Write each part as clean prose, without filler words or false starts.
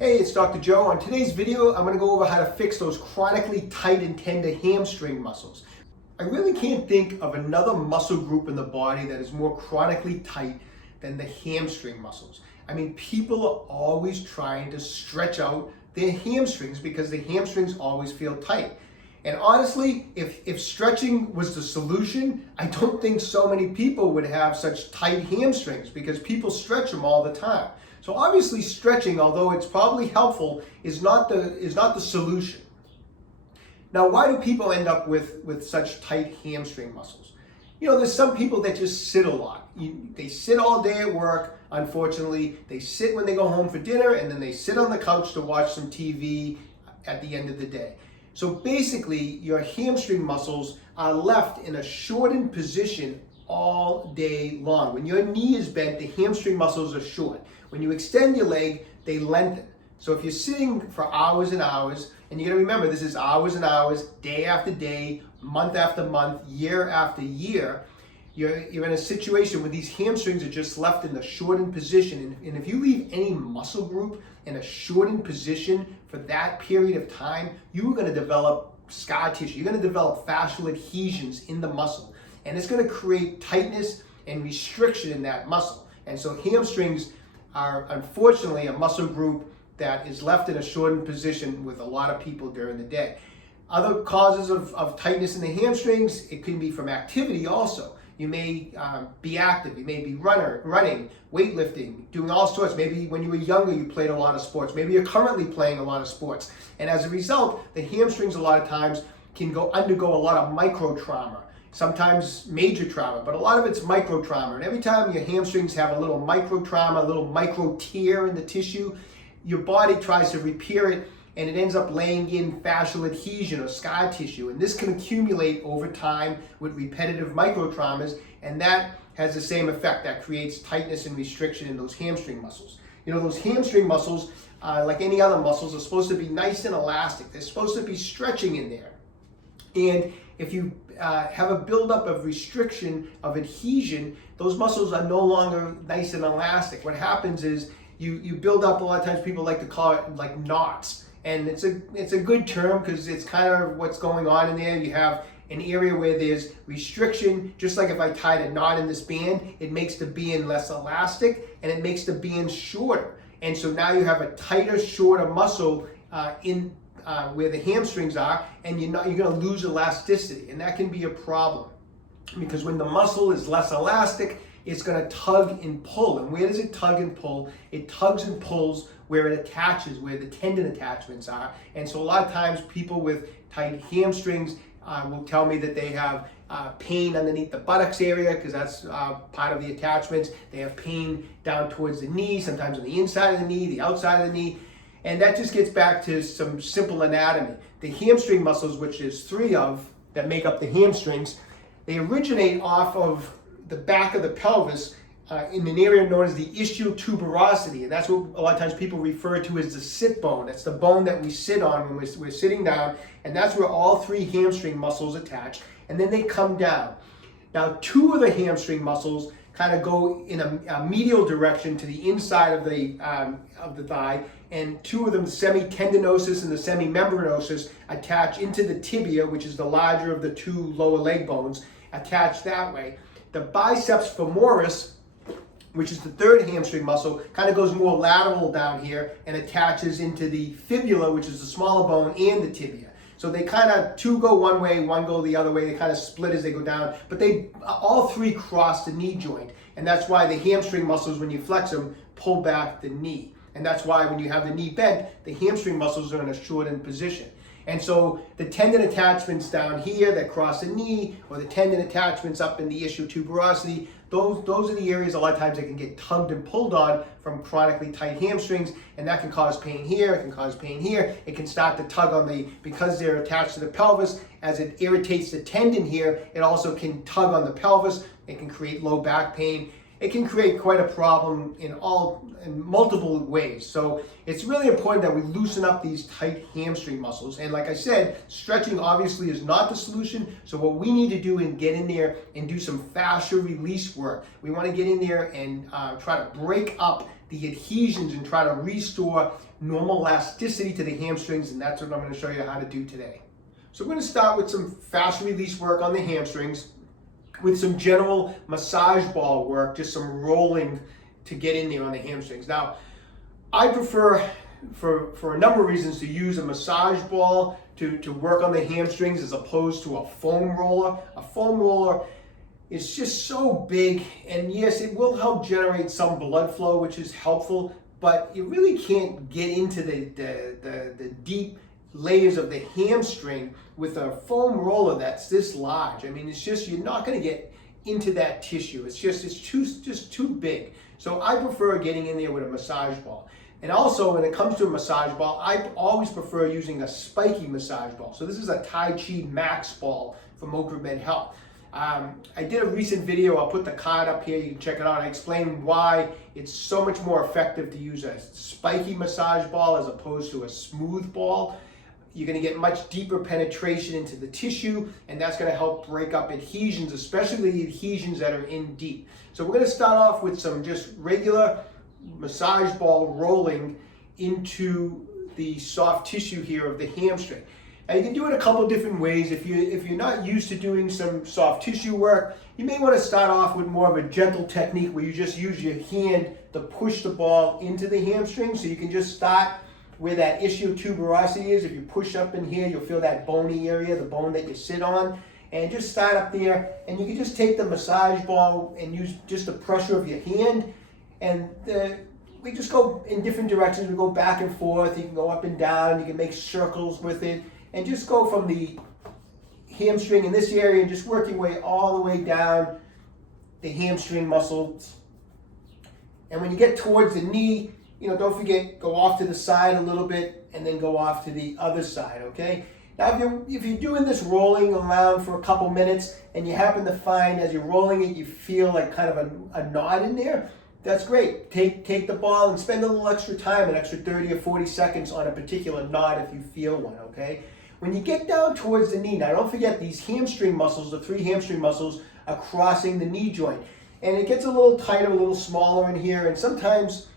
Hey, it's Dr. Joe. On today's video, I'm going to go over how to fix those chronically tight and tender hamstring muscles. I really can't think of another muscle group in the body that is more chronically tight than the hamstring muscles. I mean, people are always trying to stretch out their hamstrings because the hamstrings always feel tight. And honestly, if stretching was the solution, I don't think so many people would have such tight hamstrings because people stretch them all the time. So obviously stretching, although it's probably helpful, is not the solution. Now, why do people end up with such tight hamstring muscles? You know, there's some people that just sit a lot. They sit all day at work, unfortunately. They sit when they go home for dinner, and then they sit on the couch to watch some TV at the end of the day. So basically, your hamstring muscles are left in a shortened position all day long. When your knee is bent, the hamstring muscles are short. When you extend your leg, they lengthen. So if you're sitting for hours and hours, and you gotta remember, this is hours and hours, day after day, month after month, year after year, you're in a situation where these hamstrings are just left in a shortened position. And if you leave any muscle group in a shortened position for that period of time, you are gonna develop scar tissue. You're gonna develop fascial adhesions in the muscle. And it's gonna create tightness and restriction in that muscle. And so hamstrings are unfortunately a muscle group that is left in a shortened position with a lot of people during the day. Other causes of tightness in the hamstrings, it can be from activity also. You may be active, you may be running, weightlifting, doing all sorts. Maybe when you were younger you played a lot of sports. Maybe you're currently playing a lot of sports. And as a result, the hamstrings a lot of times can undergo a lot of micro trauma. Sometimes major trauma, but a lot of it's micro trauma. And every time your hamstrings have a little micro trauma, a little micro tear in the tissue, your body tries to repair it and it ends up laying in fascial adhesion or scar tissue. And this can accumulate over time with repetitive micro traumas, and that has the same effect. That creates tightness and restriction in those hamstring muscles. You know, those hamstring muscles, like any other muscles, are supposed to be nice and elastic. They're supposed to be stretching in there. And if you have a buildup of restriction, of adhesion, those muscles are no longer nice and elastic. What happens is you build up, a lot of times people like to call it like knots. And it's a good term because it's kind of what's going on in there. You have an area where there's restriction, just like if I tied a knot in this band, it makes the band less elastic and it makes the band shorter. And so now you have a tighter, shorter muscle where the hamstrings are, and you're going to lose elasticity, and that can be a problem because when the muscle is less elastic, it's going to tug and pull. And where does it tug and pull? It tugs and pulls where it attaches, where the tendon attachments are. And so a lot of times people with tight hamstrings will tell me that they have pain underneath the buttocks area because that's part of the attachments. They have pain down towards the knee, sometimes on the inside of the knee, the outside of the knee. And that just gets back to some simple anatomy. The hamstring muscles, which there's three of that make up the hamstrings, they originate off of the back of the pelvis in an area known as the ischial tuberosity. And that's what a lot of times people refer to as the sit bone. That's the bone that we sit on when we're sitting down. And that's where all three hamstring muscles attach. And then they come down. Now, two of the hamstring muscles kind of go in a medial direction to the inside of the thigh, and two of them, the semitendinosus and the semimembranosus, attach into the tibia, which is the larger of the two lower leg bones, attached that way. The biceps femoris, which is the third hamstring muscle, kind of goes more lateral down here and attaches into the fibula, which is the smaller bone, and the tibia. So they kind of, two go one way, one go the other way. They kind of split as they go down, but they all three cross the knee joint. And that's why the hamstring muscles, when you flex them, pull back the knee. And that's why when you have the knee bent, the hamstring muscles are in a shortened position. And so the tendon attachments down here that cross the knee, or the tendon attachments up in the ischial tuberosity, those are the areas a lot of times that can get tugged and pulled on from chronically tight hamstrings, and that can cause pain here, it can cause pain here. It can start to tug on because they're attached to the pelvis, as it irritates the tendon here, it also can tug on the pelvis. It can create low back pain. It can create quite a problem in multiple ways. So it's really important that we loosen up these tight hamstring muscles. And like I said, stretching obviously is not the solution. So what we need to do is get in there and do some fascia release work. We want to get in there and try to break up the adhesions and try to restore normal elasticity to the hamstrings, and that's what I'm going to show you how to do today. So we're going to start with some fascia release work on the hamstrings with some general massage ball work, just some rolling to get in there on the hamstrings. Now, I prefer, for a number of reasons, to use a massage ball to work on the hamstrings as opposed to a foam roller. A foam roller is just so big, and yes, it will help generate some blood flow, which is helpful, but you really can't get into the deep layers of the hamstring with a foam roller that's this large. I mean, it's just, you're not going to get into that tissue. It's just too big. So I prefer getting in there with a massage ball. And also, when it comes to a massage ball, I always prefer using a spiky massage ball. So this is a Tai Chi Max ball from Med Health. I did a recent video, I'll put the card up here, you can check it out. I explain why it's so much more effective to use a spiky massage ball as opposed to a smooth ball. You're going to get much deeper penetration into the tissue, and that's going to help break up adhesions, especially the adhesions that are in deep. So we're going to start off with some just regular massage ball rolling into the soft tissue here of the hamstring. And you can do it a couple different ways. If you're not used to doing some soft tissue work, you may want to start off with more of a gentle technique where you just use your hand to push the ball into the hamstring. So you can just start where that ischial tuberosity is. If you push up in here, you'll feel that bony area, the bone that you sit on. And just start up there, and you can just take the massage ball and use just the pressure of your hand. And we just go in different directions. We go back and forth. You can go up and down. You can make circles with it. And just go from the hamstring in this area and just work your way all the way down the hamstring muscles. And when you get towards the knee, don't forget, go off to the side a little bit and then go off to the other side, okay? Now, if you're doing this rolling around for a couple minutes and you happen to find as you're rolling it, you feel like kind of a knot in there, that's great. Take the ball and spend a little extra time, an extra 30 or 40 seconds on a particular knot if you feel one, okay? When you get down towards the knee, now don't forget these hamstring muscles, the 3 hamstring muscles, are crossing the knee joint. And it gets a little tighter, a little smaller in here, and sometimes,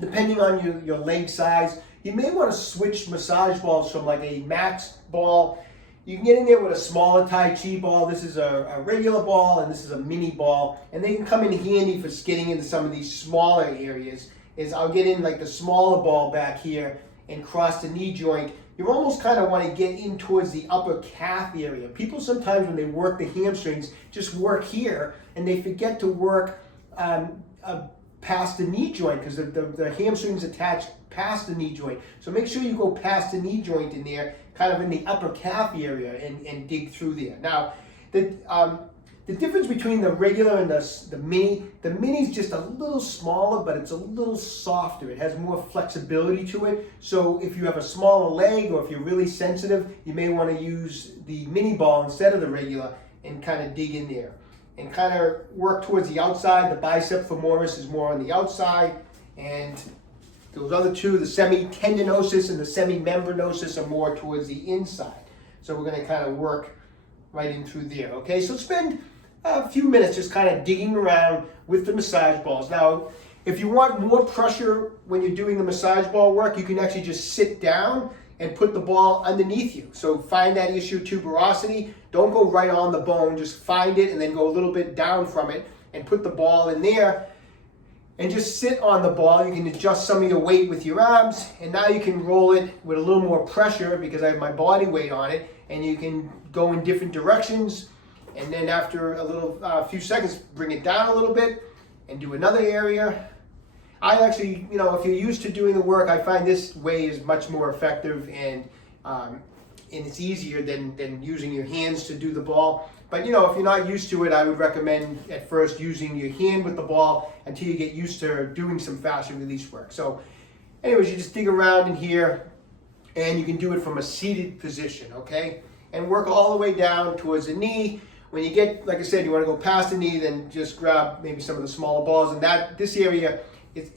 depending on your leg size, you may want to switch massage balls from like a max ball. You can get in there with a smaller Tai Chi ball. This is a regular ball, and this is a mini ball. And they can come in handy for getting into some of these smaller areas. I'll get in like the smaller ball back here and cross the knee joint. You almost kind of want to get in towards the upper calf area. People sometimes, when they work the hamstrings, just work here, and they forget to work past the knee joint, because the hamstrings attach past the knee joint. So make sure you go past the knee joint in there, kind of in the upper calf area, and dig through there. Now, the difference between the regular and the mini is just a little smaller, but it's a little softer. It has more flexibility to it. So if you have a smaller leg, or if you're really sensitive, you may want to use the mini ball instead of the regular and kind of dig in there and kind of work towards the outside. The bicep femoris is more on the outside, and those other two, the semitendinosus and the semimembranosus, are more towards the inside. So we're going to kind of work right in through there. Okay, so spend a few minutes just kind of digging around with the massage balls. Now, if you want more pressure when you're doing the massage ball work, you can actually just sit down and put the ball underneath you. So find that ischial tuberosity. Don't go right on the bone, just find it and then go a little bit down from it and put the ball in there and just sit on the ball. You can adjust some of your weight with your arms, and now you can roll it with a little more pressure because I have my body weight on it, and you can go in different directions. And then after a few seconds, bring it down a little bit and do another area. I actually, if you're used to doing the work, I find this way is much more effective, and it's easier than using your hands to do the ball. But if you're not used to it, I would recommend at first using your hand with the ball until you get used to doing some fascia release work. So anyways, you just dig around in here, and you can do it from a seated position, okay? And work all the way down towards the knee. When you get, like I said, you want to go past the knee, then just grab maybe some of the smaller balls. And this area,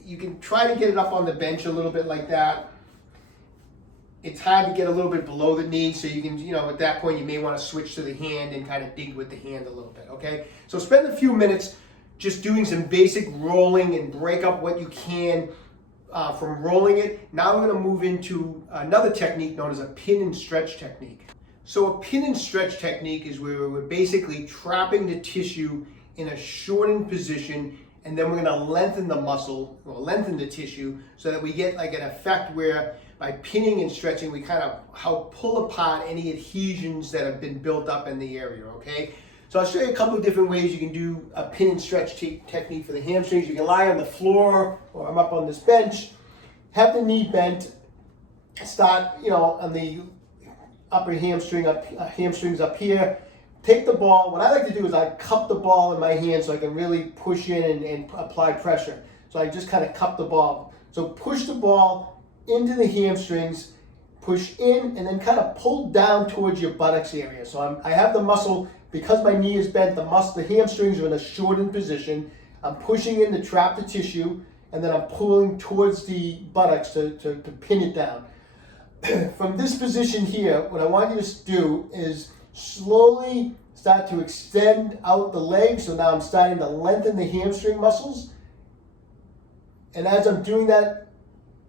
you can try to get it up on the bench a little bit like that. It's hard to get a little bit below the knee, so you can, at that point you may want to switch to the hand and kind of dig with the hand a little bit, okay? So spend a few minutes just doing some basic rolling and break up what you can from rolling it. Now we're going to move into another technique known as a pin and stretch technique. So a pin and stretch technique is where we're basically trapping the tissue in a shortened position, and then we're going to lengthen the muscle or lengthen the tissue so that we get like an effect where by pinning and stretching we kind of help pull apart any adhesions that have been built up in the area, okay? So I'll show you a couple of different ways you can do a pin and stretch technique for the hamstrings. You can lie on the floor, or I'm up on this bench, have the knee bent, start, on the upper hamstrings up here. Take the ball. What I like to do is I cup the ball in my hand so I can really push in and apply pressure. So I just kind of cup the ball. So push the ball into the hamstrings, push in, and then kind of pull down towards your buttocks area. So I have the muscle, because my knee is bent, the hamstrings are in a shortened position. I'm pushing in to trap the tissue, and then I'm pulling towards the buttocks to pin it down. From this position here, what I want you to do is slowly start to extend out the leg. So now I'm starting to lengthen the hamstring muscles. And as I'm doing that,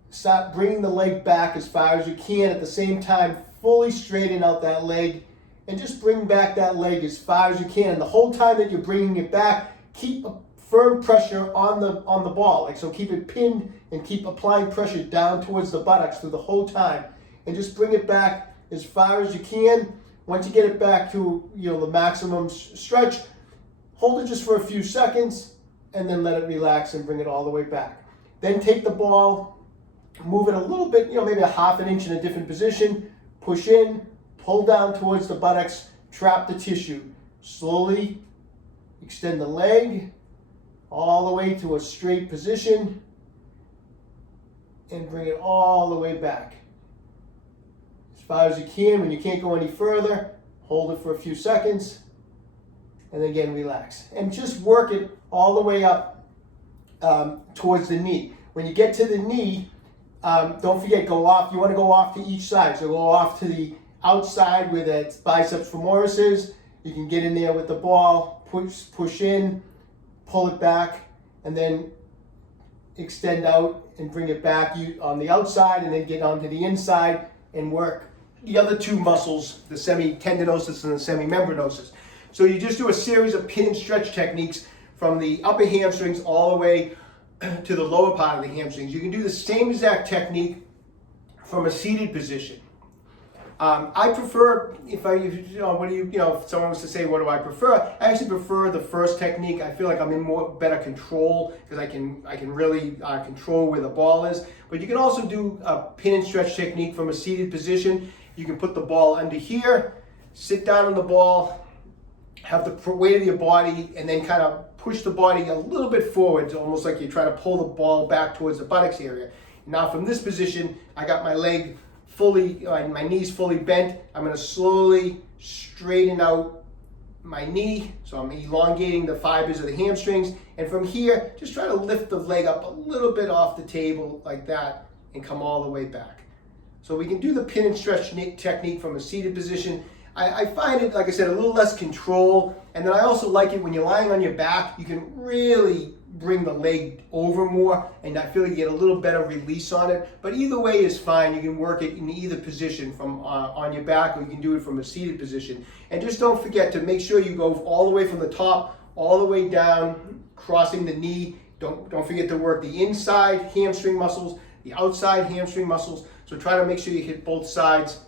start bringing the leg back as far as you can. At the same time, fully straighten out that leg and just bring back that leg as far as you can. And the whole time that you're bringing it back, keep a firm pressure on the ball. So keep it pinned and keep applying pressure down towards the buttocks through the whole time. And just bring it back as far as you can. Once you get it back to the maximum stretch, hold it just for a few seconds and then let it relax and bring it all the way back. Then take the ball, move it a little bit, maybe a half an inch in a different position, push in, pull down towards the buttocks, trap the tissue. Slowly extend the leg all the way to a straight position and bring it all the way back. As far as you can. When you can't go any further, hold it for a few seconds and then again relax. And just work it all the way up towards the knee. When you get to the knee, don't forget, you want to go off to each side. So go off to the outside where the biceps femoris is. You can get in there with the ball, push in, pull it back, and then extend out and bring it back on the outside, and then get onto the inside and work the other two muscles, the semitendinosus and the semimembranosus. So you just do a series of pin and stretch techniques from the upper hamstrings all the way to the lower part of the hamstrings. You can do the same exact technique from a seated position. I prefer, if someone was to say, what do I prefer? I actually prefer the first technique. I feel like I'm in better control because I can really control where the ball is. But you can also do a pin and stretch technique from a seated position. You can put the ball under here, sit down on the ball, have the weight of your body, and then kind of push the body a little bit forward, almost like you try to pull the ball back towards the buttocks area. Now from this position, I got my leg my knees fully bent. I'm going to slowly straighten out my knee. So I'm elongating the fibers of the hamstrings. And from here, just try to lift the leg up a little bit off the table like that and come all the way back. So we can do the pin and stretch technique from a seated position. I find it, like I said, a little less control. And then I also like it when you're lying on your back, you can really bring the leg over more, and I feel like you get a little better release on it. But either way is fine. You can work it in either position, from on your back, or you can do it from a seated position. And just don't forget to make sure you go all the way from the top, all the way down, crossing the knee. Don't forget to work the inside hamstring muscles, the outside hamstring muscles. So try to make sure you hit both sides.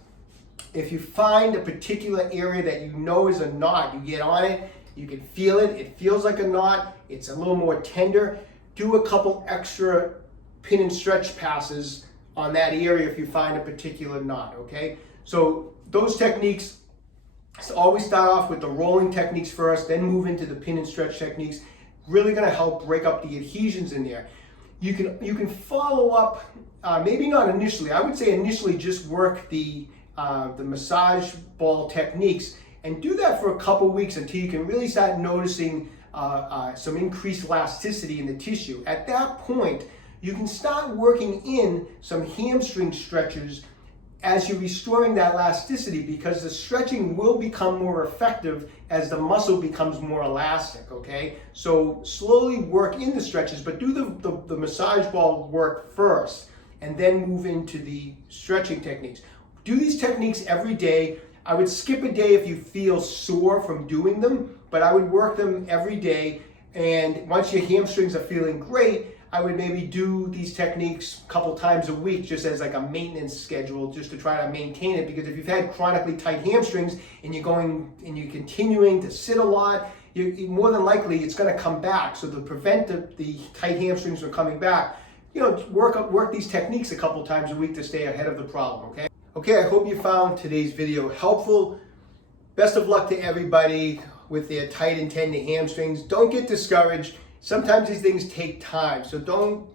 If you find a particular area that you know is a knot, you get on it, you can feel it, it feels like a knot, it's a little more tender, do a couple extra pin and stretch passes on that area if you find a particular knot, okay? So those techniques, always start off with the rolling techniques first, then move into the pin and stretch techniques. Really gonna help break up the adhesions in there. You can follow up, maybe not initially, I would say initially just work the massage ball techniques, and do that for a couple weeks until you can really start noticing some increased elasticity in the tissue. At that point, you can start working in some hamstring stretches as you're restoring that elasticity, because the stretching will become more effective as the muscle becomes more elastic, okay? So slowly work in the stretches, but do the massage ball work first and then move into the stretching techniques. Do these techniques every day. I would skip a day if you feel sore from doing them, but I would work them every day. And once your hamstrings are feeling great, I would maybe do these techniques a couple times a week just as like a maintenance schedule, just to try to maintain it. Because if you've had chronically tight hamstrings and you're continuing to sit a lot, you more than likely it's going to come back. So to prevent the tight hamstrings from coming back, work these techniques a couple times a week to stay ahead of the problem, okay? Okay, I hope you found today's video helpful. Best of luck to everybody with their tight and tender hamstrings. Don't get discouraged. Sometimes these things take time, so don't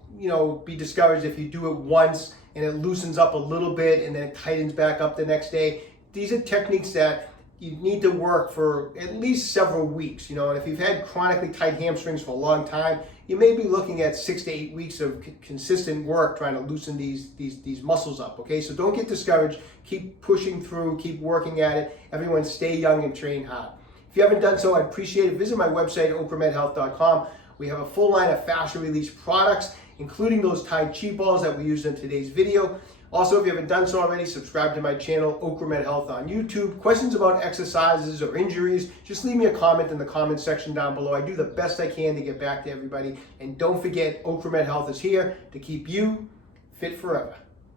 be discouraged if you do it once and it loosens up a little bit and then it tightens back up the next day. These are techniques that you need to work for at least several weeks, and if you've had chronically tight hamstrings for a long time, you may be looking at 6 to 8 weeks of consistent work trying to loosen these muscles up, okay? So don't get discouraged. Keep pushing through, keep working at it. Everyone stay young and train hard. If you haven't done so, I'd appreciate it. Visit my website, okramedhealth.com. We have a full line of fascia release products, including those Tai Chi balls that we used in today's video. Also, if you haven't done so already, subscribe to my channel,Okramed Health on YouTube. Questions about exercises or injuries, just leave me a comment in the comment section down below. I do the best I can to get back to everybody. And don't forget,Okramed Health is here to keep you fit forever.